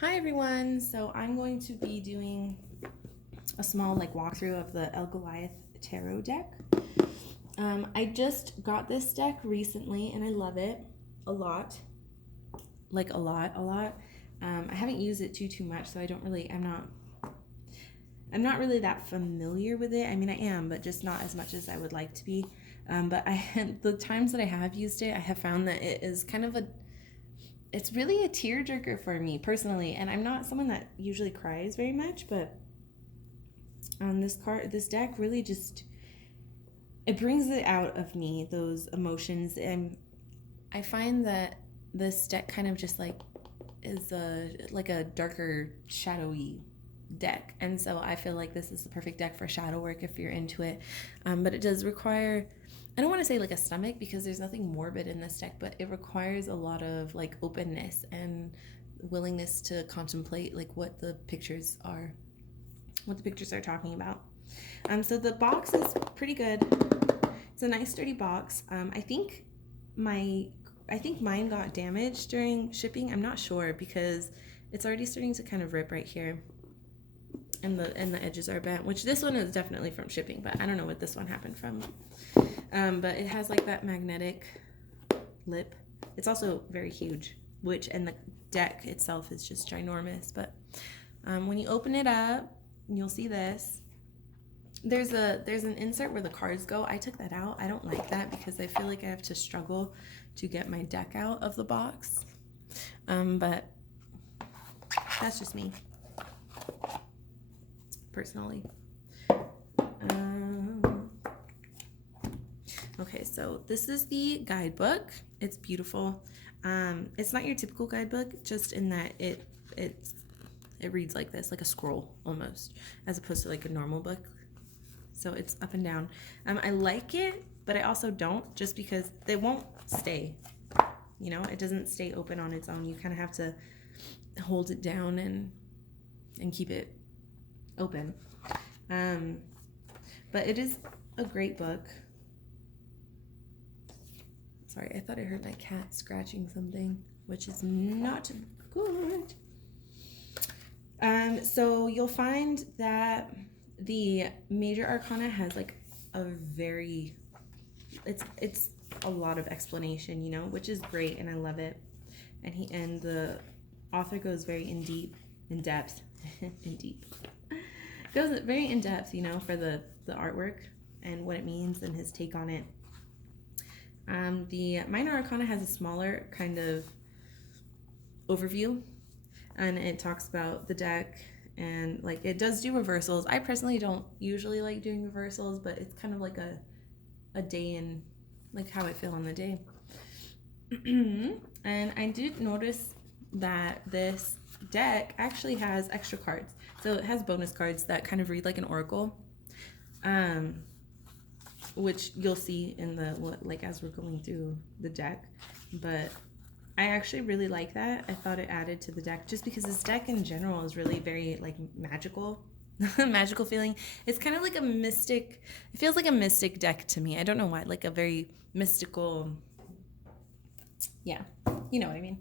Hi everyone, so I'm going to be doing a small walkthrough of the Goliath tarot deck. I just got this deck recently and I love it a lot, like a lot. I haven't used it too much, so I'm not really that familiar with it. I mean, I am, but just not as much as I would like to be. But the times that I have used it, I have found that it is it's really a tearjerker for me personally, and I'm not someone that usually cries very much, but this deck really just it brings it out of me, those emotions. And I find that this deck kind of just is a darker, shadowy deck, and so I feel like this is the perfect deck for shadow work if you're into it. But it does require, I don't want to say a stomach because there's nothing morbid in this deck, but it requires a lot of openness and willingness to contemplate what the pictures are talking about. So the box is pretty good. It's a nice sturdy box. I think mine got damaged during shipping. I'm not sure because it's already starting to kind of rip right here, and the edges are bent. Which this one is definitely from shipping, but I don't know what this one happened from. But it has that magnetic lip. It's also very huge, and the deck itself is just ginormous. But when you open it up, you'll see this. There's an insert where the cards go. I took that out. I don't like that because I feel like I have to struggle to get my deck out of the box. But that's just me, personally. Okay, so this is the guidebook. It's beautiful. It's not your typical guidebook, just in that it reads like this, like a scroll almost, as opposed to a normal book. So it's up and down. I like it, but I also don't, just because they won't stay. It doesn't stay open on its own. You kind of have to hold it down and keep it open. But it is a great book. Sorry, I thought I heard my cat scratching something, which is not good. So you'll find that the major arcana has it's a lot of explanation, which is great, and I love it. And the author goes very in depth, goes very in depth, for the artwork and what it means and his take on it. The minor arcana has a smaller kind of overview, and it talks about the deck, and it does do reversals. I personally don't usually like doing reversals, but it's kind of like a day in how I feel on the day. And I did notice that this deck actually has extra cards. So it has bonus cards that kind of read like an oracle, which you'll see in as we're going through the deck. But I actually really like that. I thought it added to the deck, just because this deck in general is really very magical. Magical feeling. It's kind of like a mystic, it feels like a mystic deck to me. I don't know why, a very mystical, yeah, you know what I mean.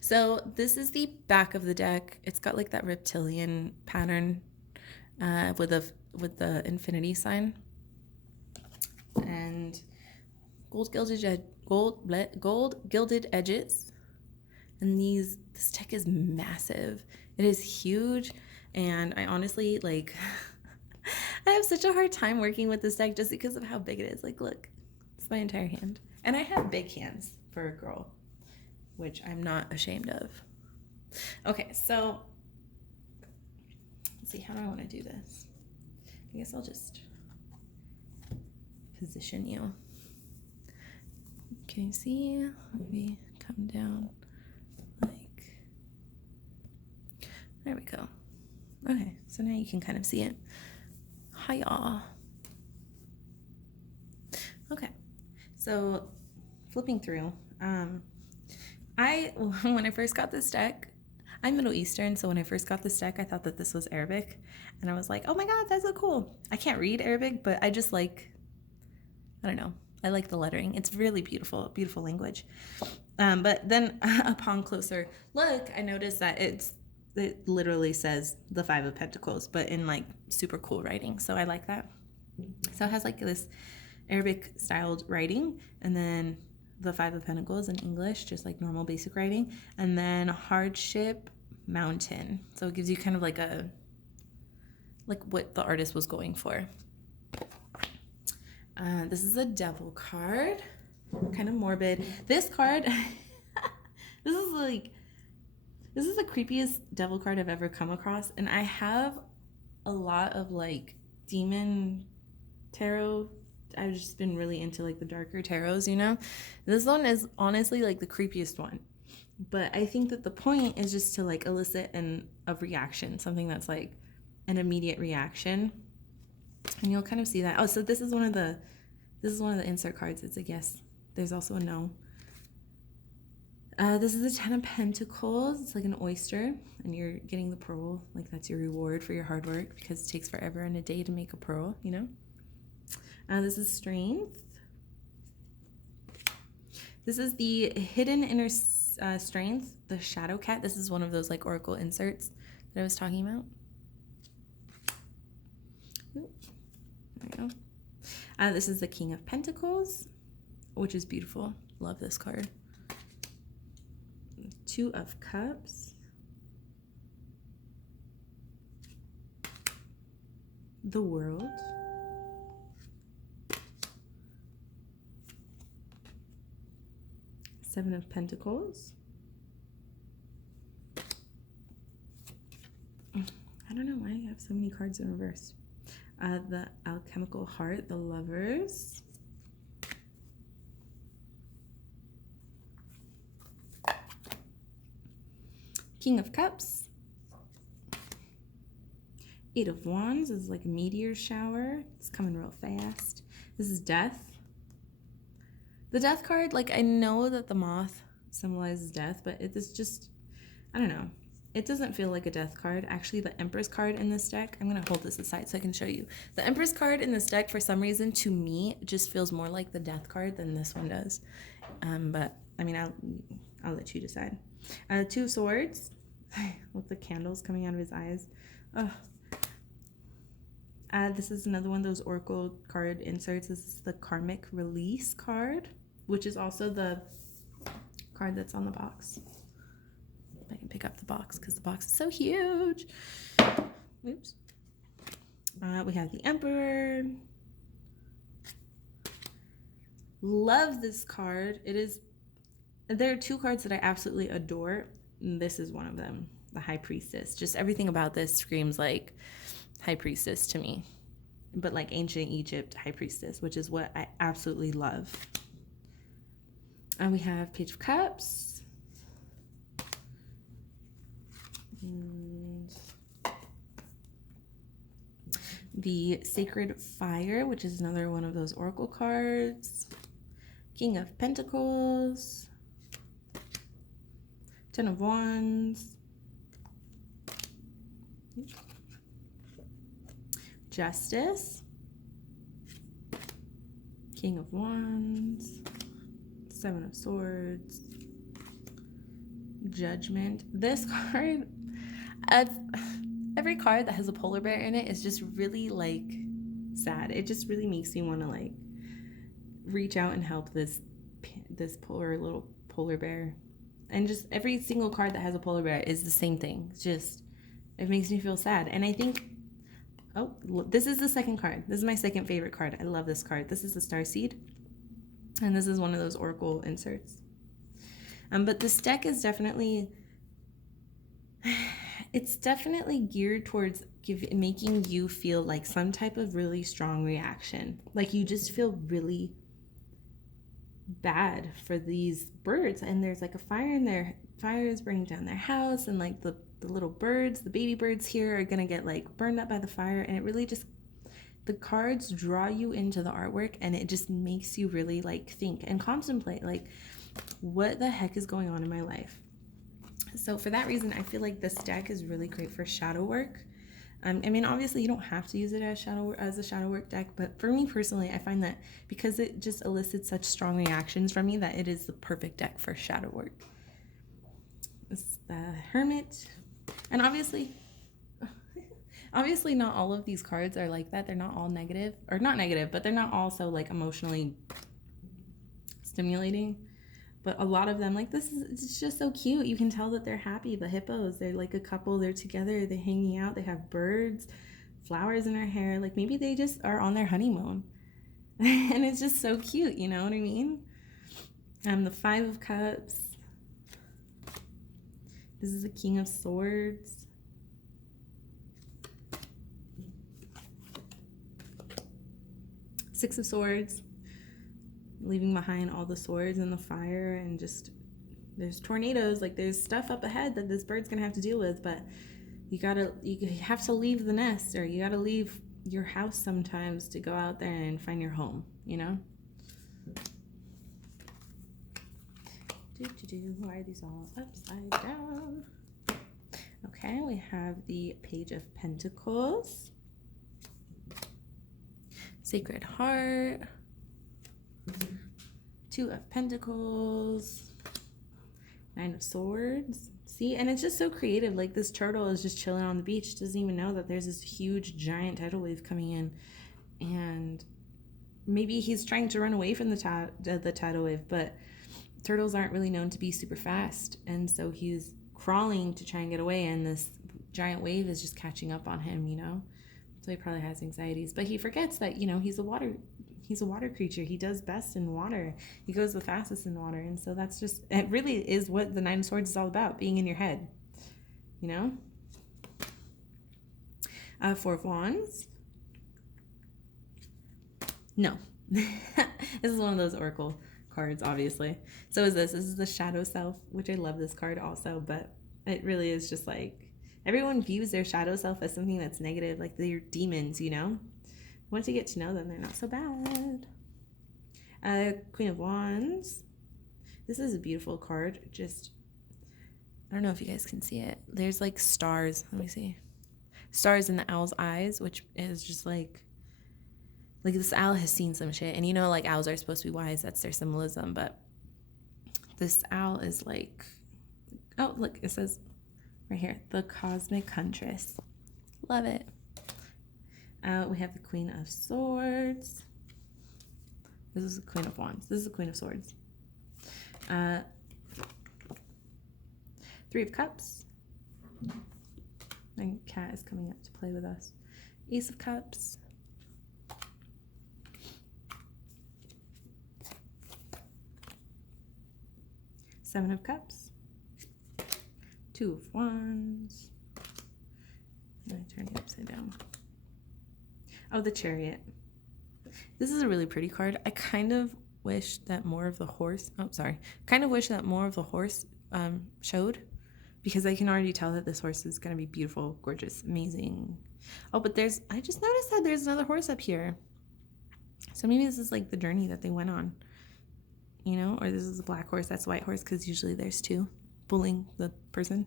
So this is the back of the deck. It's got that reptilian pattern with the infinity sign, and gold gilded edges. And this deck is massive. It is huge, and I honestly I have such a hard time working with this deck just because of how big it is. Look, it's my entire hand, and I have big hands for a girl, which I'm not ashamed of. Okay, so let's see, how do I want to do this? I guess I'll just position you. Can you see? Maybe come down there we go. Okay, so now you can kind of see it. Hiya. Okay, so flipping through, when I first got this deck, I'm Middle Eastern, so when I first got this deck, I thought that this was Arabic, and I was like, oh my god, that's so cool. I can't read Arabic, but I just I don't know, I like the lettering. It's really beautiful, beautiful language. But then upon closer look, I noticed that it literally says the Five of Pentacles, but in like super cool writing. So I like that. So it has like this Arabic styled writing, and then the Five of Pentacles in English, just like normal basic writing, and then hardship, mountain. So it gives you kind of like what the artist was going for. This is a devil card, kind of morbid. This card, this is the creepiest devil card I've ever come across, and I have a lot of like demon tarot. I've just been really into like the darker tarots, you know. This one is honestly like the creepiest one, but I think that the point is just to like elicit a reaction, something that's like an immediate reaction, and you'll kind of see that. Oh, so this is one of the insert cards. It's a yes. There's also a no. This is the Ten of Pentacles. It's like an oyster, and you're getting the pearl. Like that's your reward for your hard work, because it takes forever and a day to make a pearl, you know. This is strength. This is the hidden inner strength, the shadow cat. This is one of those like oracle inserts that I was talking about. Ooh, there we go. This is the King of Pentacles, which is beautiful. Love this card. Two of Cups. The World. Seven of Pentacles. I don't know why I have so many cards in reverse. The Alchemical Heart, the Lovers. King of Cups. Eight of Wands is like a meteor shower. It's coming real fast. This is Death. The Death card, like I know that the moth symbolizes death, but it is just, I don't know. It doesn't feel like a death card. Actually, the Empress card in this deck, I'm going to hold this aside so I can show you. The Empress card in this deck, for some reason, to me, just feels more like the death card than this one does. But, I mean, I'll let you decide. Two of Swords, with the candles coming out of his eyes. Oh. This is another one of those oracle card inserts. This is the Karmic Release card, which is also the card that's on the box. If I can pick up the box, because the box is so huge. Oops. We have the Emperor. Love this card. There are two cards that I absolutely adore. And this is one of them, the High Priestess. Just everything about this screams like High Priestess to me, but like ancient Egypt High Priestess, which is what I absolutely love. And we have Page of Cups. And the Sacred Fire, which is another one of those oracle cards. King of Pentacles. Ten of Wands. Justice. King of Wands. Seven of Swords. Judgment. This card, every card that has a polar bear in it is just really like sad. It just really makes me want to like reach out and help this poor little polar bear. And just every single card that has a polar bear is the same thing. It's just, it makes me feel sad. And I think, oh, this is the second card. This is my second favorite card. I love this card. This is the Starseed. And this is one of those oracle inserts. But this deck is definitely, it's definitely geared towards making you feel like some type of really strong reaction. Like you just feel really bad for these birds, and there's like a fire in there. Fire is burning down their house, and like the little birds, the baby birds here are gonna get like burned up by the fire, and it really just, the cards draw you into the artwork, and it just makes you really like think and contemplate like, what the heck is going on in my life? So for that reason, I feel like this deck is really great for shadow work. I mean, obviously, you don't have to use it as a shadow work deck, but for me personally, I find that because it just elicits such strong reactions from me, that it is the perfect deck for shadow work. It's the Hermit, and obviously, not all of these cards are like that. They're not all negative, or not negative, but they're not also like emotionally stimulating. But a lot of them, like this, it's just so cute. You can tell that they're happy. The hippos, they're like a couple. They're together. They're hanging out. They have birds, flowers in their hair. Like maybe they just are on their honeymoon, and it's just so cute. You know what I mean? The Five of Cups. This is the King of Swords. Six of Swords. Leaving behind all the swords and the fire, and just there's tornadoes, like there's stuff up ahead that this bird's gonna have to deal with, but you have to leave the nest, or you gotta leave your house sometimes to go out there and find your home, you know? Why are these all upside down? Okay, we have the Page of Pentacles, Sacred Heart, Two of Pentacles, Nine of Swords. See, and it's just so creative. Like this turtle is just chilling on the beach, doesn't even know that there's this huge giant tidal wave coming in, and maybe he's trying to run away from the tidal wave, but turtles aren't really known to be super fast, and so he's crawling to try and get away, and this giant wave is just catching up on him, you know? So he probably has anxieties, but he forgets that, you know, he's a water creature. He does best in water. He goes the fastest in water. And so that's just, it really is what the Nine of Swords is all about, being in your head, you know? Four of Wands. No. This is one of those Oracle cards, obviously. So is this. This is the Shadow Self, which I love this card also, but it really is just like, everyone views their shadow self as something that's negative, like they're demons, you know? Once you get to know them, they're not so bad. Queen of Wands. This is a beautiful card. Just, I don't know if you guys can see it. There's like stars. Let me see. Stars in the owl's eyes, which is just like this owl has seen some shit. And you know, like owls are supposed to be wise. That's their symbolism. But this owl is like, oh, look, it says right here, the Cosmic Huntress. Love it. We have the Queen of Swords. This is the Queen of Wands. This is the Queen of Swords. Three of Cups. My cat is coming up to play with us. Ace of Cups. Seven of Cups. Two of Wands. I'm turning it upside down. Oh, the Chariot. This is a really pretty card. I kind of wish that more of the horse, showed, because I can already tell that this horse is going to be beautiful, gorgeous, amazing. Oh, but I just noticed that there's another horse up here. So maybe this is like the journey that they went on, you know, or this is a black horse, that's a white horse, because usually there's two pulling the person.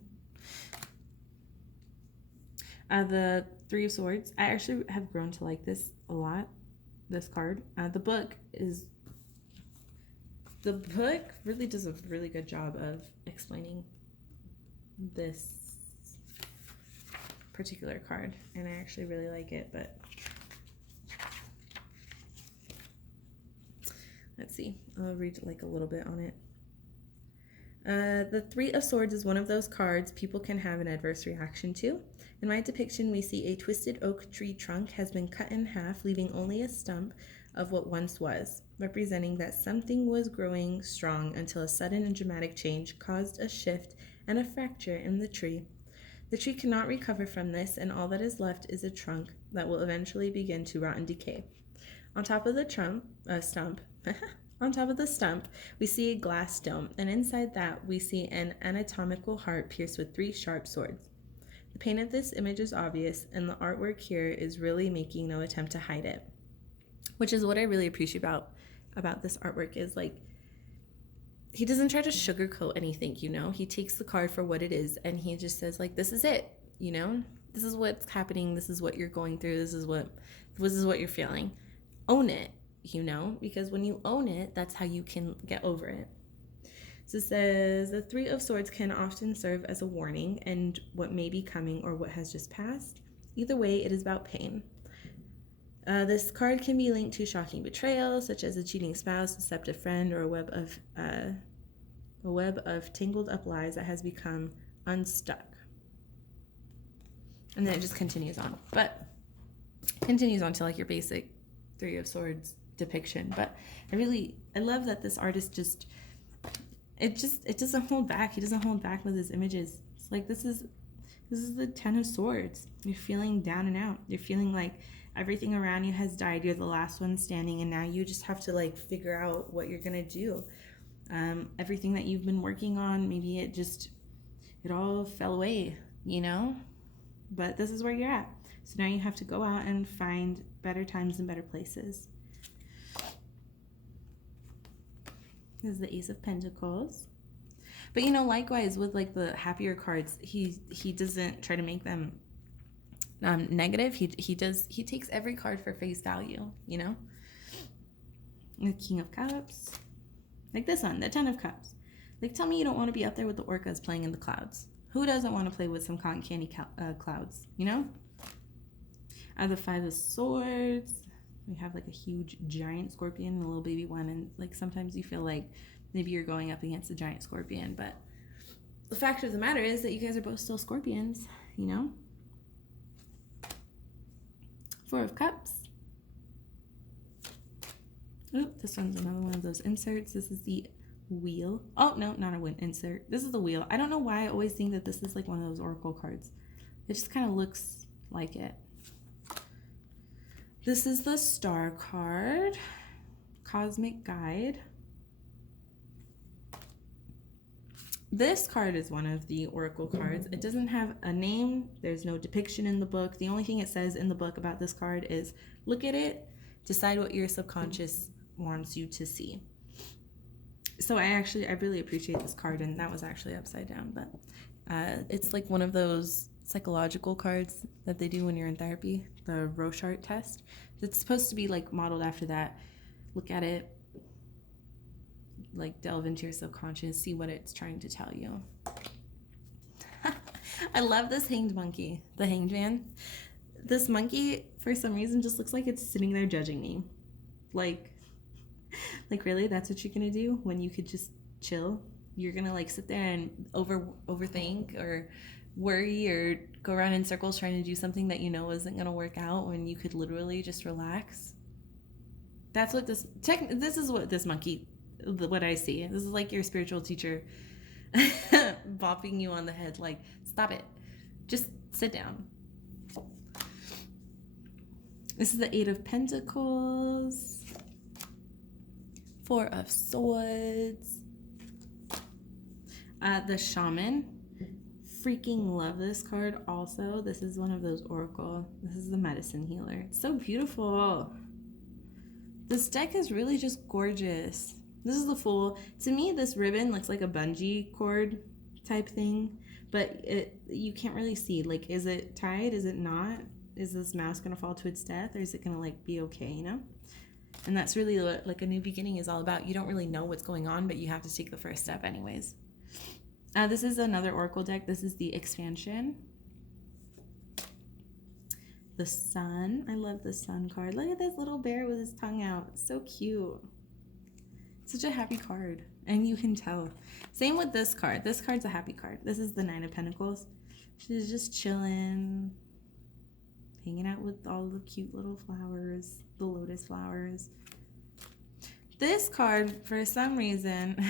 The Three of Swords. I actually have grown to like this a lot, this card. The book really does a really good job of explaining this particular card, and I actually really like it, but let's see. I'll read like a little bit on it. The Three of Swords is one of those cards people can have an adverse reaction to. In my depiction, we see a twisted oak tree trunk has been cut in half, leaving only a stump of what once was, representing that something was growing strong until a sudden and dramatic change caused a shift and a fracture in the tree. The tree cannot recover from this, and all that is left is a trunk that will eventually begin to rot and decay. On top of the stump, we see a glass dome, and inside that we see an anatomical heart pierced with three sharp swords. The pain of this image is obvious, and the artwork here is really making no attempt to hide it, which is what I really appreciate about this artwork, is like, he doesn't try to sugarcoat anything, you know? He takes the card for what it is, and he just says, like, this is it, you know? This is what's happening. This is what you're going through. This is what you're feeling. Own it, because when you own it, that's how you can get over it. So it says the Three of Swords can often serve as a warning and what may be coming or what has just passed. Either way, it is about pain. This card can be linked to shocking betrayal, such as a cheating spouse, deceptive friend, or a web of tangled up lies that has become unstuck. And then it just continues on. But continues on to like your basic Three of Swords depiction. But I love that this artist it doesn't hold back. He doesn't hold back with his images. It's like this is the Ten of Swords. You're feeling down and out. You're feeling like everything around you has died. You're the last one standing, and now you just have to like figure out what you're gonna do. Everything that you've been working on, maybe it all fell away, but this is where you're at. So now you have to go out and find better times and better places. This is the Ace of Pentacles. But likewise with like the happier cards, he doesn't try to make them negative. He takes every card for face value, The King of Cups. Like this one, the Ten of Cups. Like, tell me you don't want to be up there with the orcas playing in the clouds. Who doesn't want to play with some cotton candy clouds, The Five of Swords. We have like a huge giant scorpion and a little baby one. And like sometimes you feel like maybe you're going up against a giant scorpion. But the fact of the matter is that you guys are both still scorpions, Four of Cups. Oh, this one's another one of those inserts. This is the wheel. Oh, no, not a win insert. This is the wheel. I don't know why I always think that this is like one of those oracle cards. It just kind of looks like it. This is the Star card. Cosmic Guide. This card is one of the oracle cards. It doesn't have a name. There's no depiction in the book. The only thing it says in the book about this card is look at it, decide what your subconscious wants you to see. So I really appreciate this card, and that was actually upside down, but it's like one of those psychological cards that they do when you're in therapy, the Rorschach test. It's supposed to be like modeled after that. Look at it, like delve into your subconscious, see what it's trying to tell you. I love this hanged monkey, the hanged man. This monkey, for some reason, just looks like it's sitting there judging me. Like really, that's what you're gonna do when you could just chill? You're gonna like sit there and overthink or worry or go around in circles trying to do something that isn't gonna work out when you could literally just relax? That's what this is what this monkey, what I see. This is like your spiritual teacher bopping you on the head, like, stop it, just sit down. This is the Eight of Pentacles. Four of Swords. The Shaman. Freaking love this card also. This is one of those oracle. This is the Medicine Healer. It's so beautiful. This deck is really just gorgeous. This is the Fool. To me, this ribbon looks like a bungee cord type thing, but you can't really see. Like, is it tied? Is it not? Is this mouse gonna fall to its death, or is it gonna like be okay, And that's really what like a new beginning is all about. You don't really know what's going on, but you have to take the first step anyways. This is another oracle deck. This is the Expansion. The Sun. I love the Sun card. Look at this little bear with his tongue out. It's so cute. Such a happy card, and you can tell. Same with this card. This card's a happy card. This is the Nine of Pentacles. She's just chilling, hanging out with all the cute little flowers, the lotus flowers. This card, for some reason,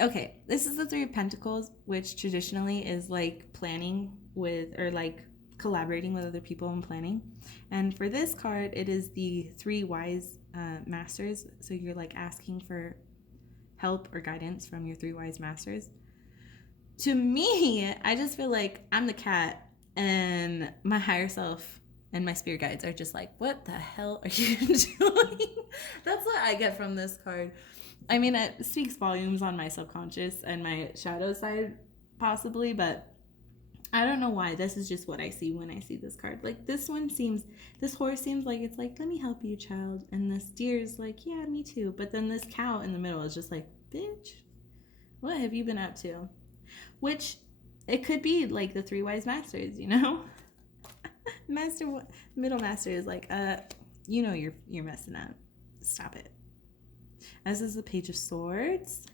okay, this is the Three of Pentacles, which traditionally is like planning with, or like collaborating with other people and planning. And for this card, it is the Three Wise Masters. So you're like asking for help or guidance from your Three Wise Masters. To me, I just feel like I'm the cat, and my higher self and my spirit guides are just like, what the hell are you doing? That's what I get from this card. I mean, it speaks volumes on my subconscious and my shadow side, possibly, but I don't know why. This is just what I see when I see this card. Like this horse seems like it's like, let me help you, child. And this deer is like, yeah, me too. But then this cow in the middle is just like, bitch, what have you been up to? Which it could be like the three wise masters, you know? Middle master is like, you know you're messing up. Stop it. This is the Page of Swords.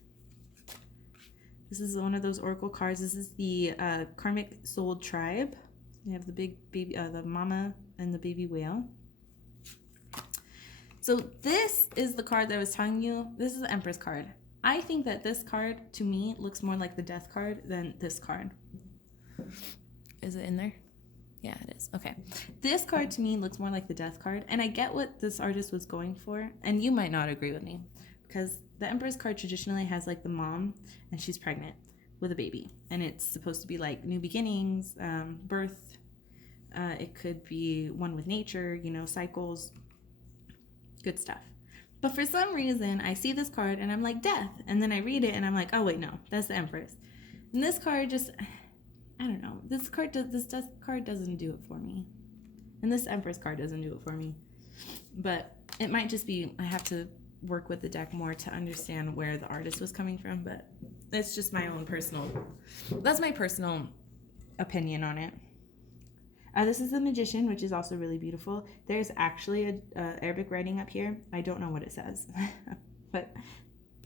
This is one of those oracle cards. This is the Karmic Soul Tribe. You have the big baby, the mama and the baby whale. So this is the card that I was telling you. This is the Empress card. I think that this card, to me, looks more like the Death card than this card. Is it in there? Yeah, it is. Okay. This card, to me, looks more like the Death card. And I get what this artist was going for. And you might not agree with me. Because the Empress card traditionally has like the mom and she's pregnant with a baby. And it's supposed to be like new beginnings, birth. It could be one with nature, you know, cycles, good stuff. But for some reason, I see this card and I'm like, death. And then I read it and I'm like, oh, wait, no, that's the Empress. And this card just, I don't know. This card doesn't do it for me. And this Empress card doesn't do it for me. But it might just be, I have to work with the deck more to understand where the artist was coming from, but it's just my own that's my personal opinion on it. This is the Magician, which is also really beautiful. There's actually a Arabic writing up here. I don't know what it says, but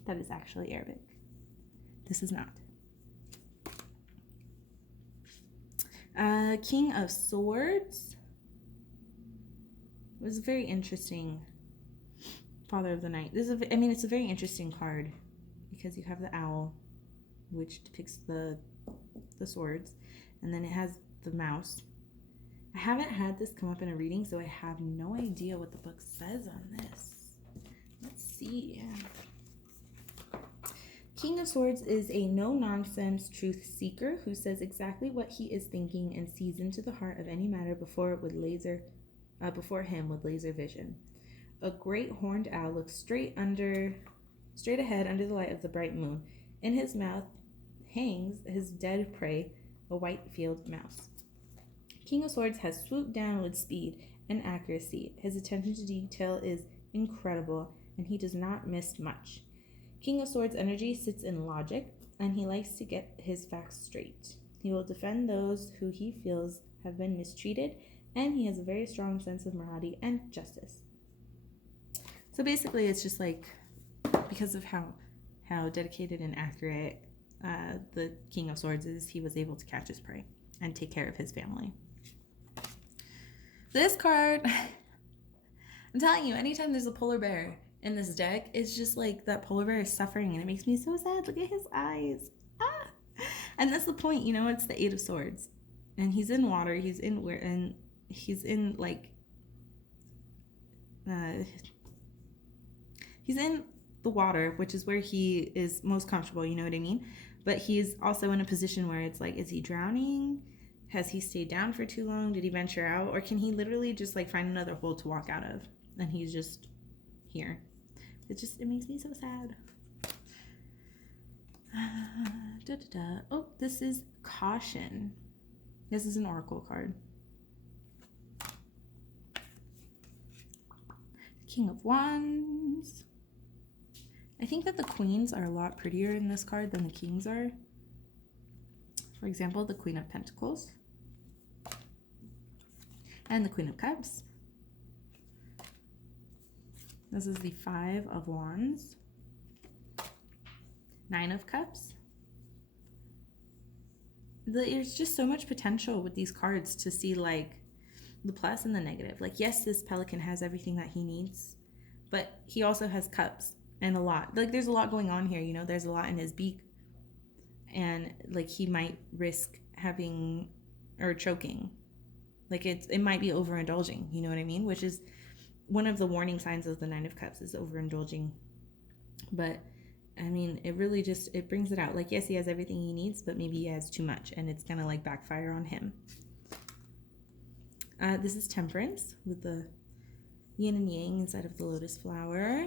that is actually Arabic. This is not. King of Swords was very interesting. Father of the Night. It's a very interesting card because you have the owl, which depicts the swords, and then it has the mouse. I haven't had this come up in a reading, so I have no idea what the book says on this. Let's see. King of Swords is a no-nonsense truth seeker who says exactly what he is thinking and sees into the heart of any matter before him with laser vision. A great horned owl looks straight ahead under the light of the bright moon. In his mouth hangs his dead prey, a white field mouse. King of Swords has swooped down with speed and accuracy. His attention to detail is incredible, and he does not miss much. King of Swords' energy sits in logic, and he likes to get his facts straight. He will defend those who he feels have been mistreated, and he has a very strong sense of morality and justice. So basically, it's just like, because of how dedicated and accurate the King of Swords is, he was able to catch his prey and take care of his family. This card, I'm telling you, anytime there's a polar bear in this deck, it's just like that polar bear is suffering and it makes me so sad. Look at his eyes. Ah! And that's the point, you know, it's the Eight of Swords. And he's in water, he's in the water, which is where he is most comfortable, you know what I mean? But he's also in a position where it's like, is he drowning? Has he stayed down for too long? Did he venture out? Or can he literally just like find another hole to walk out of? And he's just here. It makes me so sad. Oh, this is Caution. This is an oracle card. King of Wands. I think that the queens are a lot prettier in this card than the kings are. For example, the Queen of Pentacles and the Queen of Cups. This is the Five of Wands, Nine of Cups. There's just so much potential with these cards to see like the plus and the negative. Like, yes, this pelican has everything that he needs, but he also has cups and a lot. Like, there's a lot going on here, you know, there's a lot in his beak. And like he might risk having or choking. Like it might be overindulging, you know what I mean? Which is one of the warning signs of the Nine of Cups, is overindulging. But I mean, it really just, it brings it out. Like, yes, he has everything he needs, but maybe he has too much and it's gonna like backfire on him. This is Temperance with the yin and yang inside of the lotus flower.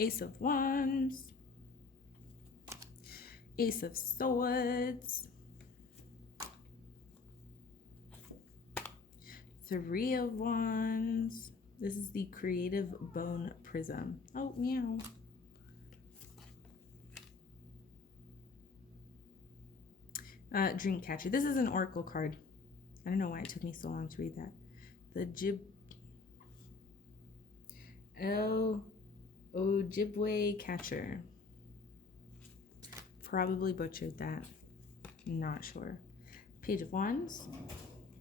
Ace of Wands. Ace of Swords. Three of Wands. This is the Creative Bone Prism. Oh, meow. Dreamcatcher. This is an oracle card. I don't know why it took me so long to read that. The Ojibwe Catcher. Probably butchered that. Not sure. Page of Wands.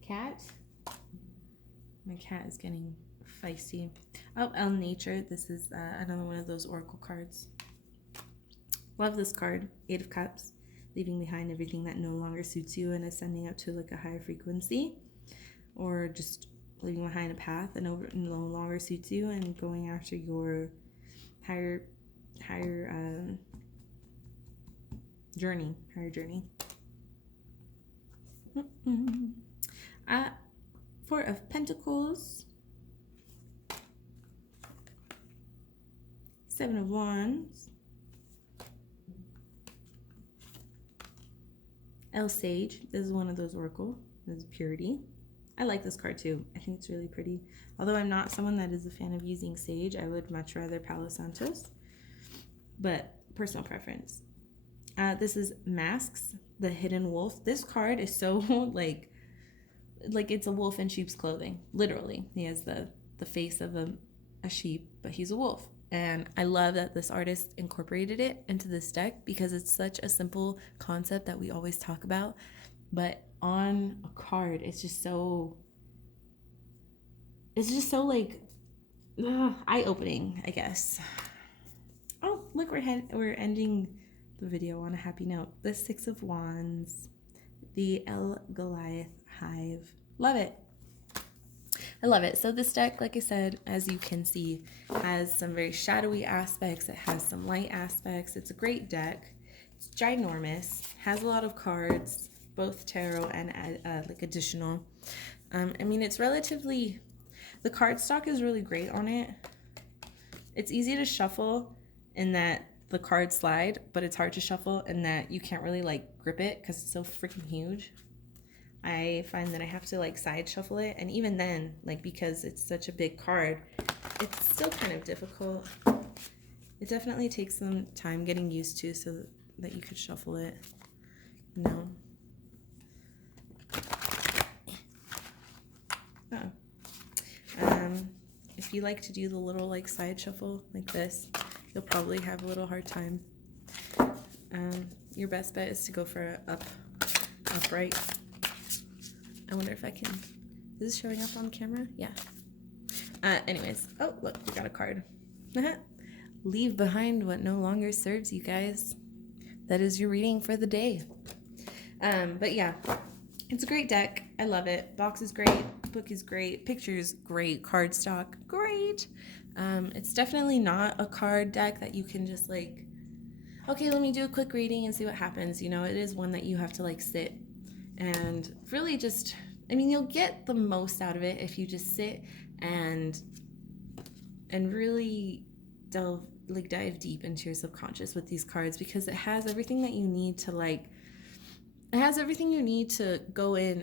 Cat. My cat is getting feisty. Oh, El Nature. This is another one of those oracle cards. Love this card. Eight of Cups. Leaving behind everything that no longer suits you and ascending up to like a higher frequency, or just leaving behind a path that no longer suits you and going after your higher journey. Four of Pentacles. Seven of Wands. El Sage. This is one of those oracle. This is Purity. I like this card too. I think it's really pretty. Although I'm not someone that is a fan of using sage, I would much rather Palo Santos. But personal preference. This is Masks, the Hidden Wolf. This card is so like it's a wolf in sheep's clothing. Literally. He has the face of a sheep, but he's a wolf. And I love that this artist incorporated it into this deck because it's such a simple concept that we always talk about. But on a card, it's just so like eye-opening, I guess. Oh, look, we're ending the video on a happy note. The Six of Wands, the Goliath Hive. Love it. I love it. So this deck, like I said, as you can see, has some very shadowy aspects. It has some light aspects. It's a great deck. It's ginormous. Has a lot of cards, both tarot and like additional. I mean, it's relatively, the card stock is really great on it. It's easy to shuffle in that the cards slide, but it's hard to shuffle in that you can't really like grip it because it's so freaking huge. I find that I have to like side shuffle it, and even then, like, because it's such a big card, it's still kind of difficult. It definitely takes some time getting used to so that you could shuffle it, you know. If you like to do the little like side shuffle like this, you'll probably have a little hard time. Your best bet is to go for a upright. I wonder if I can, is this showing up on camera? Yeah. Anyways, oh, look, we got a card. Leave behind what no longer serves you, guys. That is your reading for the day. But yeah, it's a great deck. I love it. Box is great. Book is great. Pictures, great. Card stock, great. It's definitely not a card deck that you can just like, okay, let me do a quick reading and see what happens. You know, it is one that you have to like sit and really just, I mean, you'll get the most out of it if you just sit and really dive deep into your subconscious with these cards, because it has everything that you need to like, it has everything you need to go in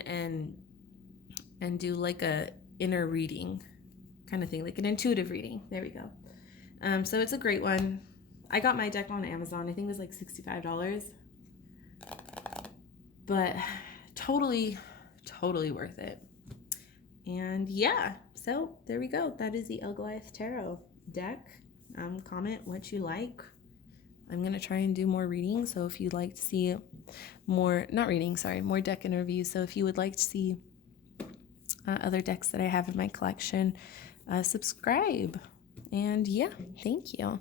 and do like a inner reading kind of thing, like an intuitive reading. There we go. So it's a great one. I got my deck on Amazon. I think it was like $65, but totally worth it. And yeah, so there we go. That is the Goliath Tarot deck. Comment what you like. I'm gonna try and do more readings, so if you'd like to see more, not reading, sorry, more deck interviews. So if you would like to see other decks that I have in my collection, subscribe. And yeah, thank you.